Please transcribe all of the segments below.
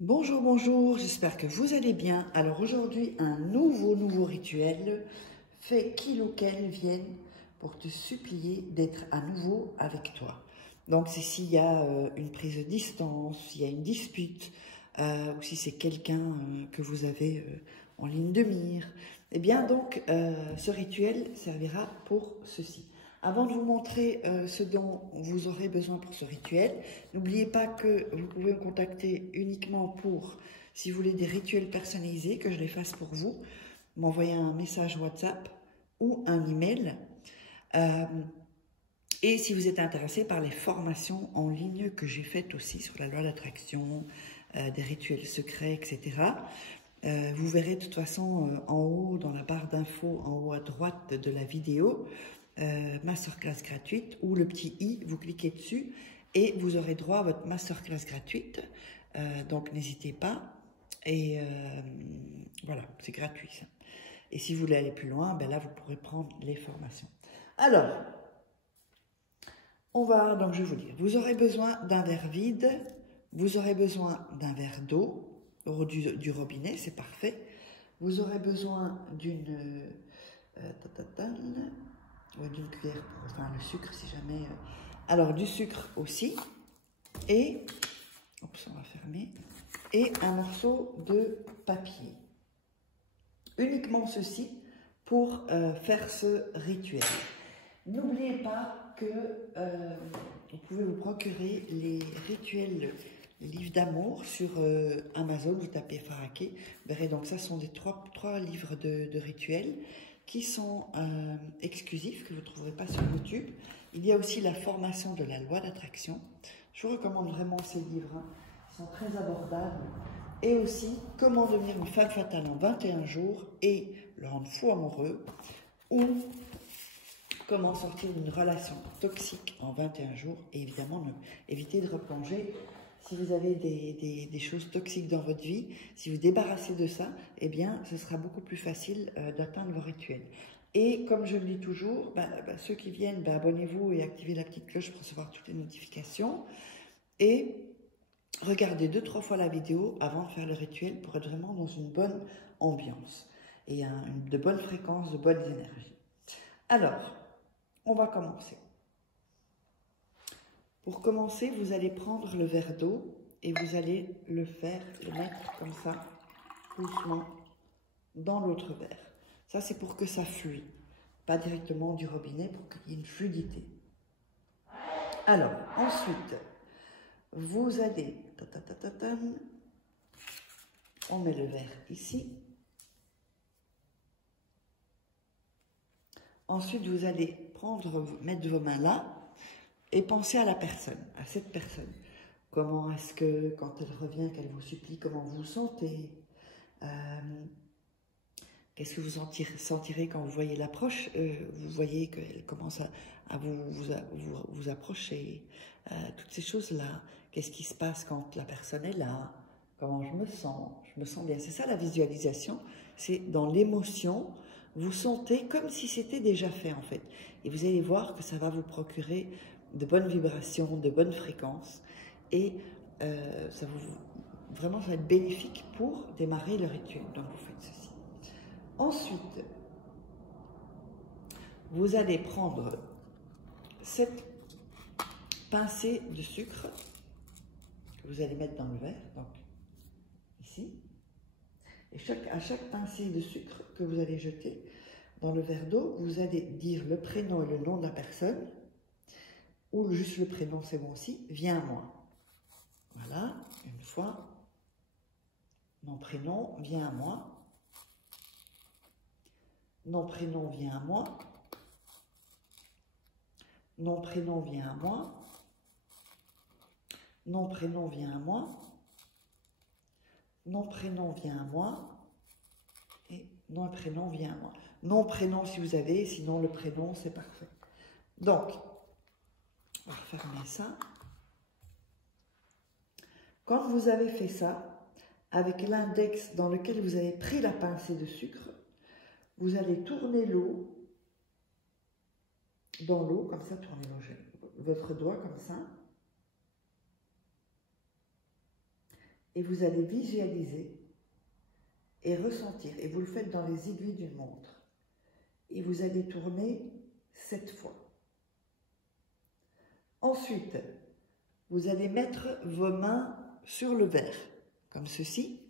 Bonjour, bonjour, j'espère que vous allez bien. Alors aujourd'hui, un nouveau rituel fait qu'il ou qu'elle vienne pour te supplier d'être à nouveau avec toi. Donc c'est s'il y a une prise de distance, s'il y a une dispute, ou si c'est quelqu'un que vous avez en ligne de mire, eh bien donc ce rituel servira pour ceci. Avant de vous montrer ce dont vous aurez besoin pour ce rituel, n'oubliez pas que vous pouvez me contacter uniquement pour, si vous voulez des rituels personnalisés, que je les fasse pour vous, m'envoyer un message WhatsApp ou un email. Et si vous êtes intéressé par les formations en ligne que j'ai faites aussi sur la loi d'attraction, des rituels secrets, etc., vous verrez de toute façon en haut, dans la barre d'infos, en haut à droite de la vidéo, masterclass gratuite, ou le petit i, vous cliquez dessus et vous aurez droit à votre masterclass gratuite. Donc n'hésitez pas. Et voilà, c'est gratuit ça. Et si vous voulez aller plus loin, ben là vous pourrez prendre les formations. Alors, donc je vais vous dire, vous aurez besoin d'un verre vide, vous aurez besoin d'un verre d'eau, du robinet, c'est parfait. Vous aurez besoin d'une cuillère pour enfin, le sucre si jamais. Alors du sucre aussi. Et, oups, on va fermer. Et un morceau de papier. Uniquement ceci pour faire ce rituel. N'oubliez pas que vous pouvez vous procurer les rituels, les livres d'amour sur Amazon, vous tapez Faraké. Vous verrez, donc ça sont des trois livres de rituels qui sont exclusifs, que vous ne trouverez pas sur YouTube. Il y a aussi la formation de la loi d'attraction. Je vous recommande vraiment ces livres, hein. Ils sont très abordables. Et aussi, comment devenir une femme fatale en 21 jours et le rendre fou amoureux, ou comment sortir d'une relation toxique en 21 jours, et évidemment, éviter de replonger. Si vous avez des choses toxiques dans votre vie, si vous débarrassez de ça, eh bien, ce sera beaucoup plus facile d'atteindre vos rituels. Et comme je le dis toujours, ceux qui viennent, abonnez-vous et activez la petite cloche pour recevoir toutes les notifications. Et regardez 2-3 fois la vidéo avant de faire le rituel pour être vraiment dans une bonne ambiance et de bonnes fréquences, de bonnes énergies. Alors, on va commencer. Pour commencer, vous allez prendre le verre d'eau et vous allez le mettre comme ça, doucement, dans l'autre verre. Ça, c'est pour que ça fluide, pas directement du robinet, pour qu'il y ait une fluidité. Alors, ensuite, vous allez, on met le verre ici. Ensuite, vous allez mettre vos mains là et penser à la personne, à cette personne. Comment est-ce que, quand elle revient, qu'elle vous supplie, comment vous vous sentez? Qu'est-ce que vous sentirez quand vous voyez l'approche? Vous voyez qu'elle commence à vous approcher. Toutes ces choses-là. Qu'est-ce qui se passe quand la personne est là? Comment je me sens? Je me sens bien. C'est ça la visualisation. C'est dans l'émotion. Vous sentez comme si c'était déjà fait en fait. Et vous allez voir que ça va vous procurer de bonnes vibrations, de bonnes fréquences. Et vraiment, ça va être bénéfique pour démarrer le rituel. Donc vous faites ceci. Ensuite, vous allez prendre cette pincée de sucre que vous allez mettre dans le verre, donc ici. Et à chaque pincée de sucre que vous allez jeter dans le verre d'eau, vous allez dire le prénom et le nom de la personne, ou juste le prénom, c'est bon aussi, viens à moi. Voilà, une fois. Mon prénom, viens à moi. Mon prénom, viens à moi. Mon prénom, viens à moi. Mon prénom, viens à moi. Nom, prénom, viens à moi. Et nom, prénom, viens à moi. Nom, prénom si vous avez, sinon le prénom, c'est parfait. Donc, on va refermer ça. Quand vous avez fait ça, avec l'index dans lequel vous avez pris la pincée de sucre, vous allez tourner l'eau dans l'eau, comme ça, tournez votre doigt comme ça. et vous allez visualiser et ressentir. Et vous le faites dans les aiguilles d'une montre. Et vous allez tourner 7 fois. Ensuite, vous allez mettre vos mains sur le verre, comme ceci.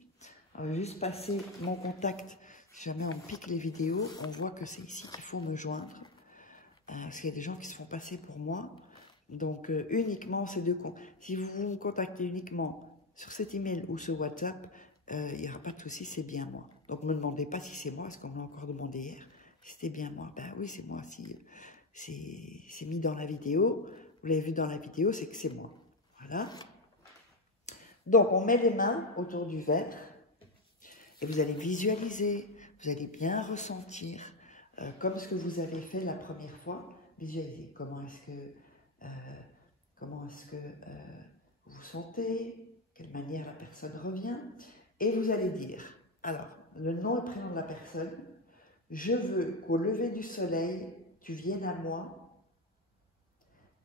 On va juste passer mon contact. Si jamais on pique les vidéos, on voit que c'est ici qu'il faut me joindre. Parce qu'il y a des gens qui se font passer pour moi. Donc, uniquement ces deux comptes. Si vous me contactez uniquement sur cet email ou sur WhatsApp, il n'y aura pas de souci, c'est bien moi. Donc, ne me demandez pas si c'est moi, parce qu'on me l'a encore demandé hier. Si c'était bien moi, ben oui, c'est moi. Si c'est mis dans la vidéo, vous l'avez vu dans la vidéo, c'est que c'est moi. Voilà. Donc, on met les mains autour du verre et vous allez visualiser, vous allez bien ressentir, comme ce que vous avez fait la première fois. Visualiser comment est-ce que vous sentez, quelle manière la personne revient. Et vous allez dire, alors, le nom et prénom de la personne, je veux qu'au lever du soleil, tu viennes à moi,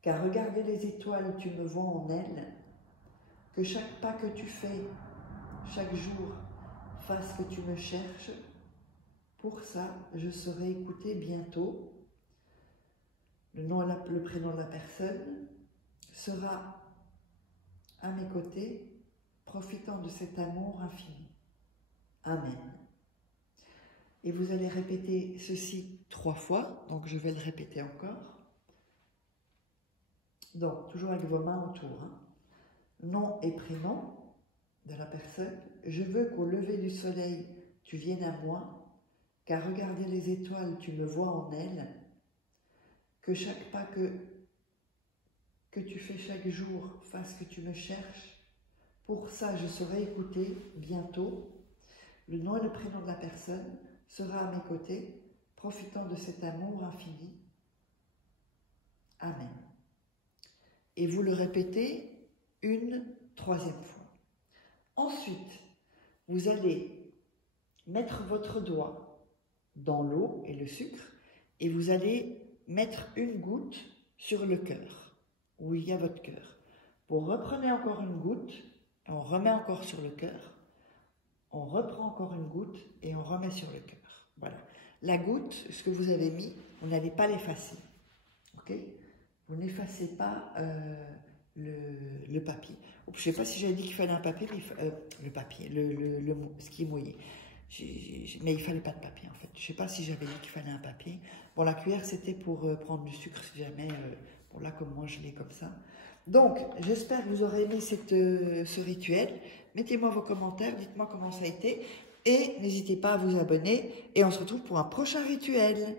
car regarder les étoiles, tu me vois en elles, que chaque pas que tu fais, chaque jour, fasse que tu me cherches. Pour ça, je serai écouté bientôt. Le nom et le prénom de la personne sera à mes côtés, profitant de cet amour infini. Amen. Et vous allez répéter ceci 3 fois, donc je vais le répéter encore. Donc, toujours avec vos mains autour. Hein. Nom et prénom de la personne. Je veux qu'au lever du soleil, tu viennes à moi, car regarder les étoiles, tu me vois en elles. Que chaque pas que tu fais chaque jour fasse que tu me cherches. Pour ça, je serai écouté bientôt. Le nom et le prénom de la personne sera à mes côtés, profitant de cet amour infini. Amen. Et vous le répétez une 3e fois. Ensuite, vous allez mettre votre doigt dans l'eau et le sucre et vous allez mettre une goutte sur le cœur, où il y a votre cœur. Vous reprenez encore une goutte, on remet encore sur le cœur, on reprend encore une goutte et on remet sur le cœur. Voilà. La goutte, ce que vous avez mis, vous n'allez pas l'effacer. Ok ? Vous n'effacez pas le papier. Je ne sais pas si j'avais dit qu'il fallait un papier, mais le papier, ce qui est mouillé. Mais il ne fallait pas de papier en fait. Je ne sais pas si j'avais dit qu'il fallait un papier. Bon, la cuillère c'était pour prendre du sucre si jamais. Bon, là, comme moi je l'ai comme ça. Donc, j'espère que vous aurez aimé ce rituel. Mettez-moi vos commentaires, dites-moi comment ça a été. Et n'hésitez pas à vous abonner. Et on se retrouve pour un prochain rituel.